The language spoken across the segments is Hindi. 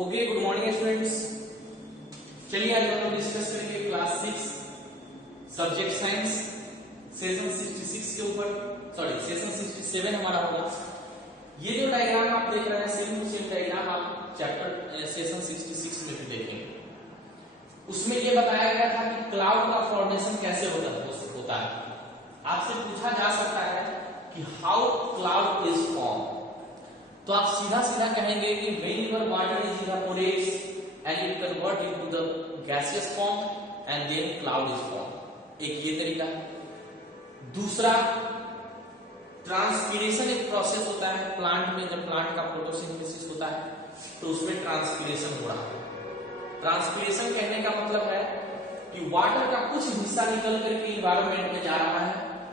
Okay, good morning students. चलिए आज हम लोग डिस्कस करेंगे क्लास 6 सब्जेक्ट साइंस सेशन 66 के ऊपर, सॉरी सेशन 67 हमारा होगा। ये जो डायग्राम आप देख रहे हैं सेम टू सेम डायग्राम आप चैप्टर सेशन 66 में भी देखेंगे। उसमें ये बताया गया था कि क्लाउड का फॉर्मेशन कैसे होता है। आपसे पूछा जा सकता है कि हाउ क्लाउड इज फॉर्म, तो आप सीधा सीधा कहेंगे कि when your water is evaporates and it convert into the gaseous form and then cloud is formed। एक ये तरीका है। दूसरा, ट्रांसपीरेशन एक प्रोसेस होता है प्लांट में। जब प्लांट का फोटोसिंथेसिस होता है तो उसमें ट्रांसपीरेशन हो रहा है। ट्रांसपीरेशन कहने का मतलब है कि वाटर का कुछ हिस्सा निकल करके इन्वायरमेंट में जा रहा है,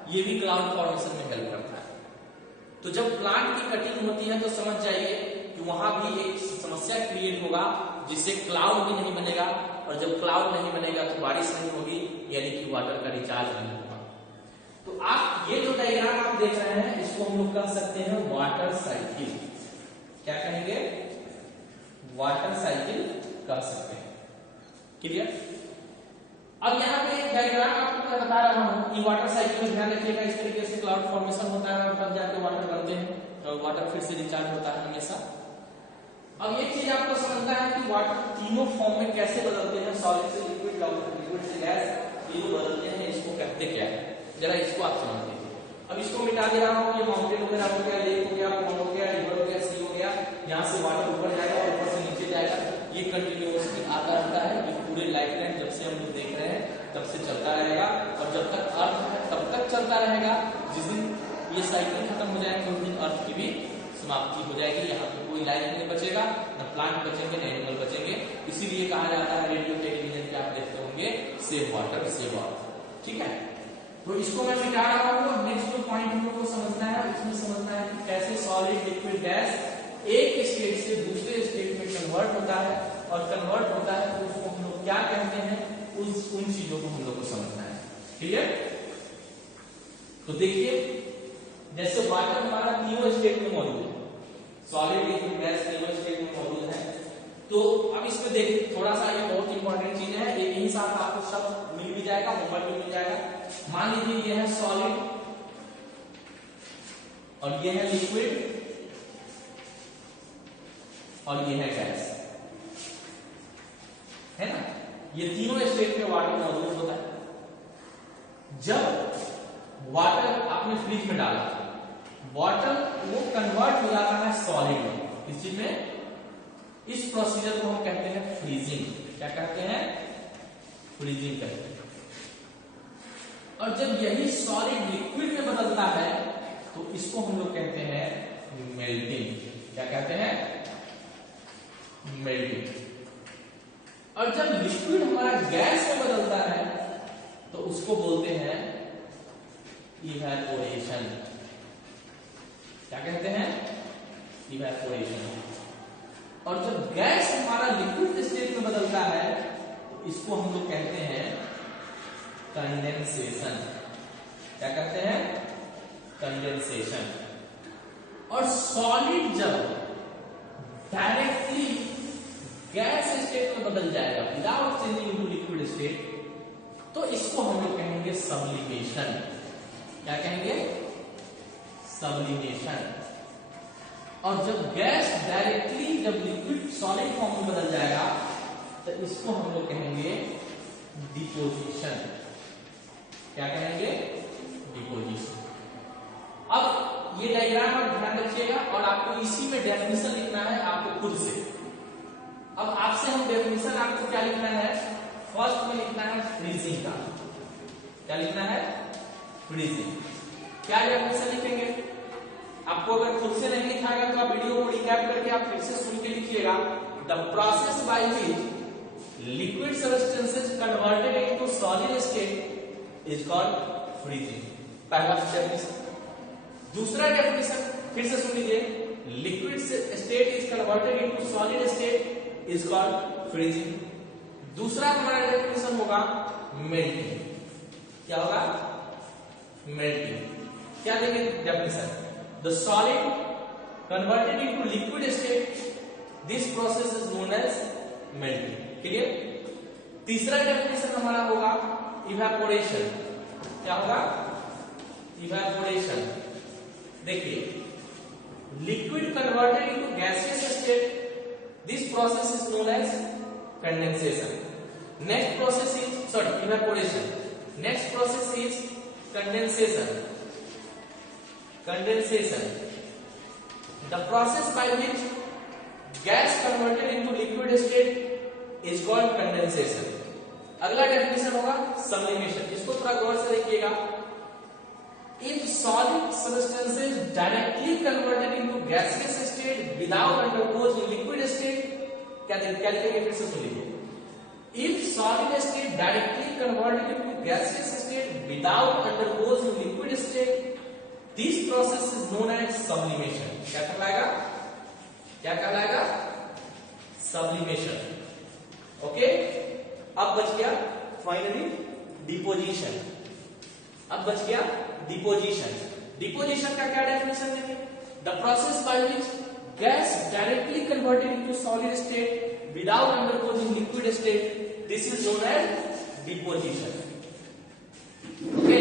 ये भी क्लाउड फॉर्मेशन में हेल्प करता है। तो जब प्लांट की कटिंग होती है तो समझ जाइए कि वहां भी एक समस्या क्रिएट होगा जिससे क्लाउड भी नहीं बनेगा, और जब क्लाउड नहीं बनेगा तो बारिश नहीं होगी, यानी कि वाटर का रिचार्ज नहीं होगा। तो आप ये जो डायग्राम आप देख रहे हैं इसको हम लोग कह सकते हैं वाटर साइकिल। क्या कहेंगे? वाटर साइकिल कह सकते हैं। क्लियर? अब यहाँ पे एक डायग्राम आपको मैं बता रहा हूँ कि वाटर साइकिल में ध्यान रखिएगा, इस तरीके से क्लाउड फॉर्मेशन होता है और तब जाके वाटर बनते हैं और वाटर फिर से रिचार्ज होता है हमेशा। अब ये चीज आपको समझना है कि वाटर तीनों फॉर्म में कैसे बदलते हैं, सॉलिड से लिक्विड, लिक्विड से गैस, ये जो बदलते हैं इसको कहते क्या है, जरा इसको आप समझ लीजिए। अब इसको मिटा दे रहा हूँ, ये माउंटेन वगैरह हो गया, लेक हो गया, पॉन्ड हो गया, रिवर हो गया, सी हो गया, यहाँ से वाटर ऊपर जाएगा और ऊपर से नीचे जाएगा। ये कंटिन्यूअसली आता रहता है, ये पूरे लाइफ टाइम जब से हम लोग देख रहे हैं तब से चलता रहेगा, और जब तक अर्थ है तब तक चलता रहेगा। जिस दिन ये साइकिल खत्म हो जाएगा उस दिन अर्थ की भी समाप्ति हो जाएगी। यहाँ पे कोई लाइफ नहीं बचेगा, न प्लांट बचेंगे, न एनिमल बचेंगे। इसीलिए कहा जाता है रेडियो टेलीविजन पे आप देखते होंगे, सेव वाटर सेव अर्थ। ठीक है, तो इसको मैं मिटा रहा हूँ। नेक्स्ट जो पॉइंट हम लोग को समझना है उसमें समझना है कि कैसे सॉलिड, लिक्विड, गैस एक स्टेट से दूसरे स्टेट में कन्वर्ट होता है, और कन्वर्ट होता है तो उसको हम लोग क्या कहते हैं, उन चीजों को हम लोग को समझना है। क्लियर? तो देखिए, जैसे वाटर हमारा तीनों स्टेट में मौजूद है, सॉलिड, लिक्विड, गैस तीनों स्टेट में मौजूद है। तो अब इसमें देखिए थोड़ा सा ये बहुत इंपॉर्टेंट चीज है, यही साथ आपको सब मिल भी जाएगा, होमवर्क भी मिल जाएगा। मान लीजिए ये है सॉलिड और ये है लिक्विड और ये है गैस, है ना। ये तीनों स्टेट में वाटर मौजूद होता है। जब वाटर आपने फ्रिज में डाला, वाटर वो कन्वर्ट हो जाता है सॉलिड में। इस चीज में, इस प्रोसीजर को हम कहते हैं फ्रीजिंग। क्या कहते हैं? फ्रीजिंग कहते हैं। और जब यही सॉलिड लिक्विड में बदलता है तो इसको हम लोग कहते हैं मेल्टिंग। क्या कहते हैं? मेल्टिंग। और जब लिक्विड हमारा गैस में बदलता है तो उसको बोलते हैं इवेपोरेशन। क्या कहते हैं? इवेपोरेशन। और जब गैस हमारा लिक्विड स्टेट में बदलता है तो इसको हम लोग कहते हैं कंडेंसेशन। क्या कहते हैं? कंडेंसेशन। और सॉलिड जब डायरेक्टली गैस स्टेट में बदल जाएगा without changing into liquid state, तो इसको हम लोग कहेंगे सब्लिमेशन। क्या कहेंगे? सब्लिमेशन। और जब गैस डायरेक्टली जब लिक्विड सॉलिड फॉर्म में बदल जाएगा तो इसको हम लोग कहेंगे डिपोजिशन। क्या कहेंगे? डिपोजिशन। अब ये डायग्राम आप ध्यान रखिएगा और आपको इसी में डेफिनेशन लिखना है आपको खुद से। अब आपसे हम डेफिनेशन आपको क्या लिखना है, फर्स्ट में लिखना है फ्रीजिंग का। क्या लिखना है? फ्रीजिंग। क्या डेफिनेशन लिखेंगे? आपको अगर खुद से नहीं लिखाएगा तो आप वीडियो को रिकैप करके आप फिर से सुन के लिखिएगा। The process by which liquid substances converted into solid state is called freezing. पहला डेफिनेशन। दूसरा डेफिनेशन फिर से सुन लीजिए, liquid state is converted into solid state is called freezing. दूसरा हमारा डेफिनेशन होगा मेल्टिंग। क्या होगा? मेल्टिंग। क्या देंगे definition? The solid converted into liquid state this process is known as melting. Clear? तीसरा डेफिनेशन हमारा होगा इवेपोरेशन। क्या होगा? इवेपोरेशन। देखिए, liquid converted into gaseous state, this process is known as condensation. Next process is evaporation. Next process is condensation. Condensation, the process by which gas converted into liquid state is called condensation. अगला डेफिनेशन होगा sublimation। इसको थोड़ा गौर से देखिएगा। If solid substances directly converted into gaseous state without undergoing liquid state, क्या लिखेंगे? फिर से सुन लीजिए। If solid state directly converted into gaseous state without undergoing liquid state, this process is known as sublimation। क्या कहलाएगा? क्या कहलाएगा? sublimation। ओके, अब बच गया फाइनली डिपोजिशन। अब बच गया डिपोजिशन। डिपोजिशन का क्या डेफिनेशन देंगे? The process by which gas directly converted into solid state without undergoing liquid state, this is known as deposition. Okay,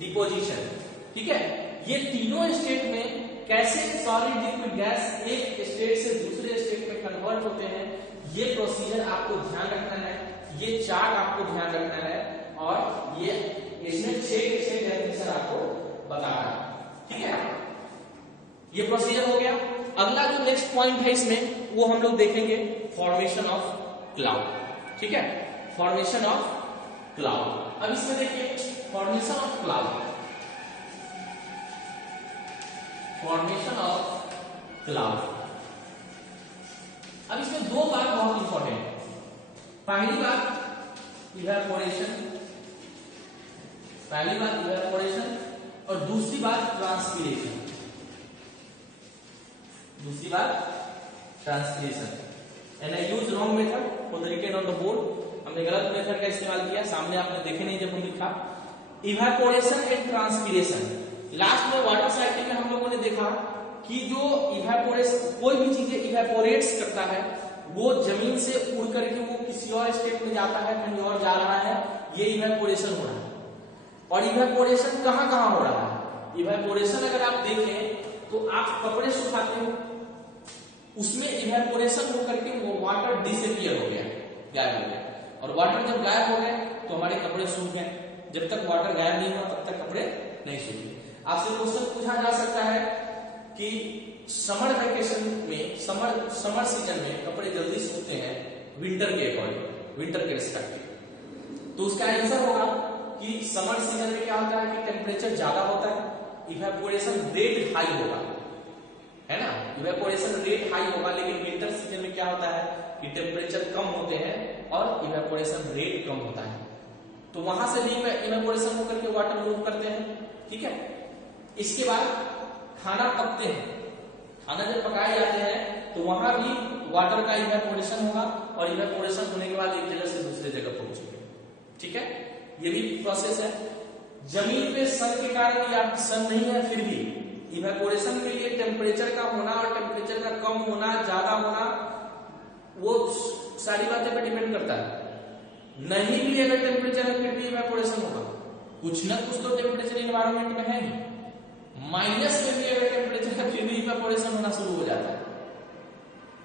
deposition. ठीक है, ये तीनों स्टेट में कैसे सॉलिड लिक्विड गैस एक स्टेट से दूसरे स्टेट में कन्वर्ट होते हैं, ये प्रोसीजर आपको ध्यान रखना है, ये चार्ट आपको ध्यान रखना है, और ये इसमें 6 के 6 डेफिनेशन आपको बताना है। ठीक है, ये प्रोसीजर हो गया। अगला जो नेक्स्ट पॉइंट है इसमें, वो हम लोग देखेंगे फॉर्मेशन ऑफ क्लाउड। ठीक है, फॉर्मेशन ऑफ क्लाउड। अब इसमें देखिए formation of cloud. Formation of cloud, अब इसमें दो बात बहुत इंपॉर्टेंट है। पहली बात इवेपोरेशन, और दूसरी बात transpiration. And I use wrong method for the written on the board. हमने गलत मेथड का इस्तेमाल किया, सामने आपने देखे नहीं जब हम लिखा। Evaporation and transpiration. लास्ट में वाटर साइकिल में हम लोगों ने देखा कि जो इवेपोरेशन, कोई भी चीजें इवेपोरेट्स करता है, वो जमीन से उड़ करके वो किसी और स्टेट में जाता है, कहीं और जा रहा है, ये इवेपोरेशन हो रहा है। और इवेपोरेशन कहां कहां हो रहा है? इवेपोरेशन अगर आप देखें तो आप कपड़े सुखाते हो, उसमें इवेपोरेशन होकर के वो वाटर डिसअपियर हो गया, गायब हो गया। और वाटर जब गायब हो गए तो हमारे कपड़े सूख गए। जब तक वाटर गायब नहीं हुआ तब तक कपड़े नहीं सूखे। आपसे क्वेश्चन पूछा जा सकता है कि समर वेकेशन में, समर सीजन में कपड़े जल्दी सूखते हैं विंटर के अकॉर्डिंग, विंटर के रिस्पेक्टिव, तो उसका आंसर होगा कि समर सीजन में क्या होता है कि टेम्परेचर ज्यादा होता है, इवेपोरेशन रेट हाई होगा, है ना, इवेपोरेशन रेट हाई होगा। लेकिन विंटर सीजन में क्या होता है कि टेम्परेचर कम होते हैं और इवेपोरेशन रेट कम होता है, तो वहां से भी इवेपोरेशन होकर के वाटर मूव करते हैं। ठीक है, इसके बाद खाना पकते हैं, खाना जब पकाए जाते हैं तो वहां भी वाटर का इवेपोरेशन होगा, और इवेपोरेशन होने के बाद एक जगह से दूसरे जगह पहुंचेंगे। ठीक है, ये भी प्रोसेस है। जमीन पे सन के कारण या सन नहीं है, फिर भी इवेपोरेशन के लिए टेम्परेचर का होना और टेम्परेचर का कम होना, ज्यादा होना, वो सारी बातें पे डिपेंड करता है। नहीं भी अगर टेम्परेचर है फिर भी इवेपोरेशन होगा, कुछ ना कुछ तो टेम्परेचर एनवायरनमेंट में है ही। माइनस में भी अगर टेम्परेचर है फिर भी इवेपोरेशन होना शुरू हो जाता है।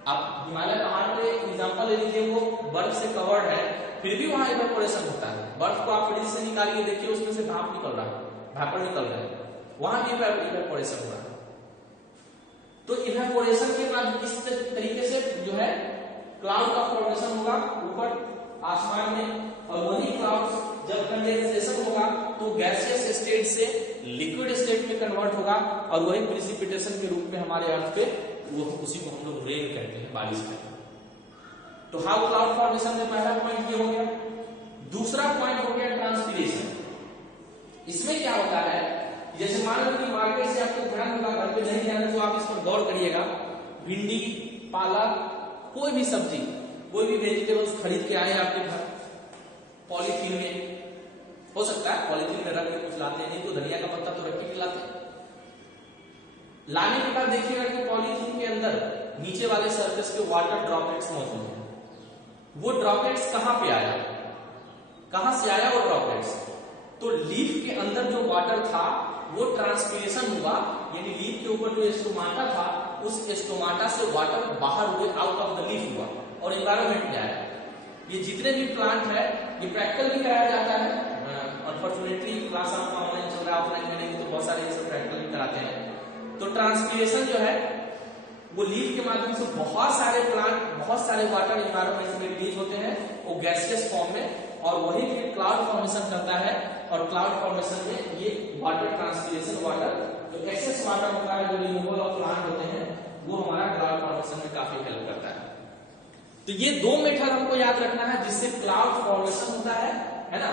आप हिमालय पहाड़ पे एग्जांपल ले लीजिए, वो बर्फ से कवर्ड है, फिर भी वहां इवेपोरेशन होता है। बर्फ को आप फ्रिज से निकालिए, देखिए उसमें से भाप निकल रहा है, भापर निकल रहा है, वहां भी इवेपोरेशन हो रहा है। तो इवेपोरेशन के बाद इस तरीके से जो है क्लाउड का फॉर्मेशन होगा ऊपर आसमान में, और वही क्लाउड जब कंडेंसेशन होगा तो गैसियस स्टेट से लिक्विड स्टेट में कन्वर्ट होगा, और वही प्रिसिपिटेशन के रूप में हमारे अर्थ पे वो उसी को हम लोग रेन कहते हैं, बारिश कहते हैं। तो हाउ क्लाउड फॉर्मेशन में पहला पॉइंट ये हो गया। दूसरा पॉइंट हो गया ट्रांसपीरेशन। इसमें क्या होता है, जैसे मान लो कि मार्केट से आपको ध्यान होगा, घर पे नहीं ध्यान है तो आप इस पर गौर करिएगा, भिंडी, पालक, कोई भी सब्जी, कोई भी वेजिटेबल्स खरीद के आए आपके घर, पॉलीथीन में, हो सकता है पॉलीथीन में रख के कुछ लाते हैं, नहीं तो धनिया का पत्ता तो रख के लाते हैं। लाने के बाद देखिएगा कि पॉलीथीन के अंदर नीचे वाले सरफेस पे वाटर ड्रॉपलेट्स मौजूद है। वो ड्रॉपलेट्स कहां पे आया, कहां से आया वो ड्रॉपलेट्स? तो लीफ के अंदर जो वाटर था वो ट्रांसपिरेशन हुआ, यानी लीफ के ऊपर जो स्टोमाटा था उस स्टोमाटा से वाटर बाहर हुए, आउट ऑफ द लीफ हुआ और एनवायरमेंट में आया। ये जितने भी प्लांट है ये प्रैक्टिकल भी कराया जाता है। अनफॉर्चुनेटली क्लास आपका ऑनलाइन चल रहा है, ऑफलाइन में नहीं, तो बहुत सारे ये सब प्रैक्टिकल भी कराते हैं। तो ट्रांसपिरेशन जो है वो लीफ के माध्यम से बहुत सारे प्लांट, बहुत सारे वाटर एनवायरमेंट में रिलीज होते हैं वो गैसियस फॉर्म में, और वही फिर क्लाउड फॉर्मेशन करता है। और क्लाउड फॉर्मेशन में ये वाटर ट्रांसपिरेशन, वाटर जो एक्सेस वाटर होता है, जो रिमूवल ऑफ प्लांट होते हैं, वो हमारा क्लाउड फॉर्मेशन में काफी हेल्प करता है। तो ये दो मेथड हमको याद रखना है जिससे क्लाउड फॉर्मेशन होता है ना।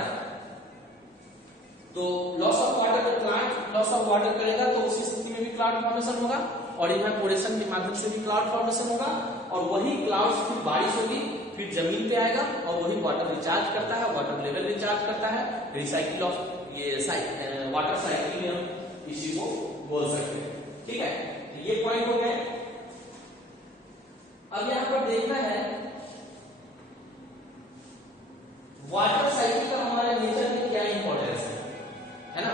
तो लॉस ऑफ वाटर, जो प्लांट लॉस ऑफ वाटर करेगा तो उस स्थिति में भी क्लाउड फॉर्मेशन होगा, और इवेपोरेशन के माध्यम से भी क्लाउड फॉर्मेशन होगा, और वही क्लाउड से फिर बारिश होगी, फिर जमीन पे आएगा और वही वाटर रिचार्ज करता है, वाटर लेवल रिचार्ज करता है, रिसाइकिल ऑफ ये वाटर साइकिल में हम इसी को बोल सकते हैं। ठीक है, ये पॉइंट हो गए। अब यहां पर देखना है वाटर साइकिल का हमारे नेचर में क्या इंपॉर्टेंस है ना।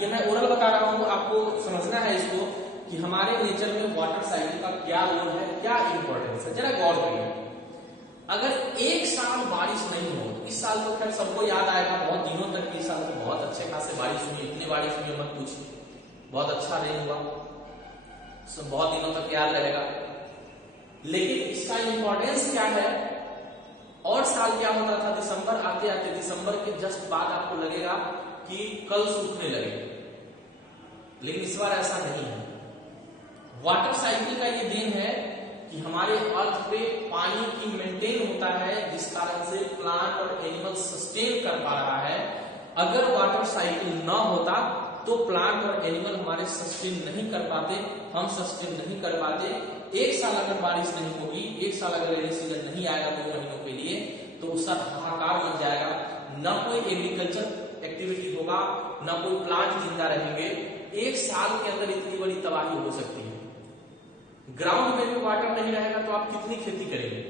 ये मैं ओरल बता रहा हूं, आपको समझना है इसको कि हमारे नेचर में वाटर साइकिल का क्या रोल है, क्या इंपॉर्टेंस है। जरा गौर करिए, अगर एक साल बारिश नहीं हो, इस साल तो खैर सबको याद आएगा, बहुत दिनों तक इस साल तो बहुत अच्छे खासे बारिश हुई, इतनी बारिश हुई मत पूछिए, बहुत अच्छा नहीं हुआ, सब बहुत दिनों तक याद रहेगा। लेकिन इसका इंपॉर्टेंस क्या है? और साल क्या होता था, दिसंबर आते आते, दिसंबर के जस्ट बाद आपको लगेगा कि कल सूखने लगे, लेकिन इस बार ऐसा नहीं है। वाटर साइकिल का ये देन है कि हमारे अर्थ पे पानी की मेंटेन होता है, जिस कारण से प्लांट और एनिमल सस्टेन कर पा रहा है। अगर वाटर साइकिल ना होता तो प्लांट और एनिमल हमारे सस्टेन नहीं कर पाते, हम सस्टेन नहीं कर पाते। एक साल अगर बारिश नहीं होगी, एक साल अगर रेनी सीजन नहीं आएगा 2 महीनों के लिए, तो उसका हाहाकार मच जाएगा, न कोई एग्रीकल्चर एक्टिविटी होगा, न कोई प्लांट जिंदा रहेंगे। एक साल के अंदर इतनी बड़ी तबाही हो सकती है। ग्राउंड में भी वाटर नहीं रहेगा तो आप कितनी खेती करेंगे,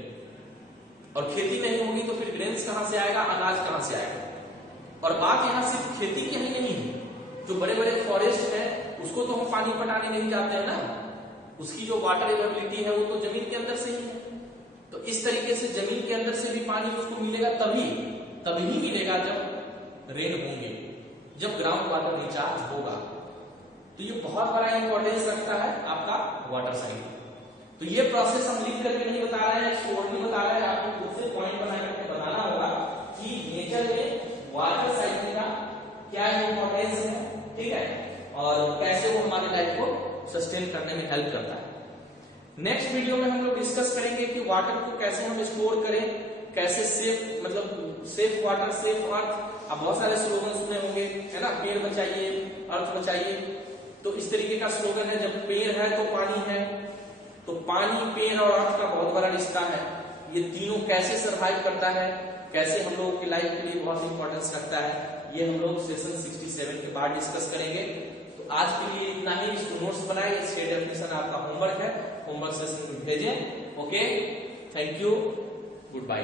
और खेती नहीं होगी तो फिर ग्रेन्स कहां से आएगा, अनाज कहां से आएगा। और बात यहां सिर्फ खेती की ही नहीं है, जो बड़े बड़े फॉरेस्ट है उसको तो हम पानी पटाने नहीं जाते हैं ना, उसकी जो वाटर एवेबिलिटी है वो तो जमीन के अंदर से ही है। तो इस तरीके से जमीन के अंदर से भी पानी उसको मिलेगा, तभी मिलेगा जब रेन होंगे, जब ग्राउंड वाटर रिचार्ज होगा। तो ये बहुत बड़ा इंपॉर्टेंस रखता है आपका वाटर साइकिल। तो ये प्रोसेस हम लिख करके नहीं बता रहे हैं, शॉर्टली बता रहे हैं, आपको खुद से पॉइंट बना करके बताना होगा कि नेचर में वाटर साइकिल का क्या इंपॉर्टेंस है, ठीक है, और कैसे वो हमारे लाइफ को सस्टेन करने में हेल्प करता है। नेक्स्ट वीडियो में हम लोग डिस्कस करेंगे कि वाटर को कैसे हम स्टोर करें, कैसे सेफ, मतलब सेफ वाटर, सेफ अर्थ। अब बहुत सारे स्लोगन सुने होंगे, है ना, पेड़ बचाइए, अर्थ बचाइए। तो इस तरीके का स्लोगन है, जब पेड़ है तो पानी है, तो पानी, पेड़ और अर्थ का बहुत बड़ा रिश्ता है। ये तीनों कैसे सरवाइव करता है, कैसे हम लोगों की लाइफ के लिए बहुत इंपॉर्टेंस रखता है, ये हम लोग सेशन 67 के बाद डिस्कस करेंगे। तो आज के लिए इतना ही। इसको नोट्स बनाए, इसके डेफिनेशन आपका होमवर्क है, होमवर्क सेशन को भेजें। Okay, thank you, good bye.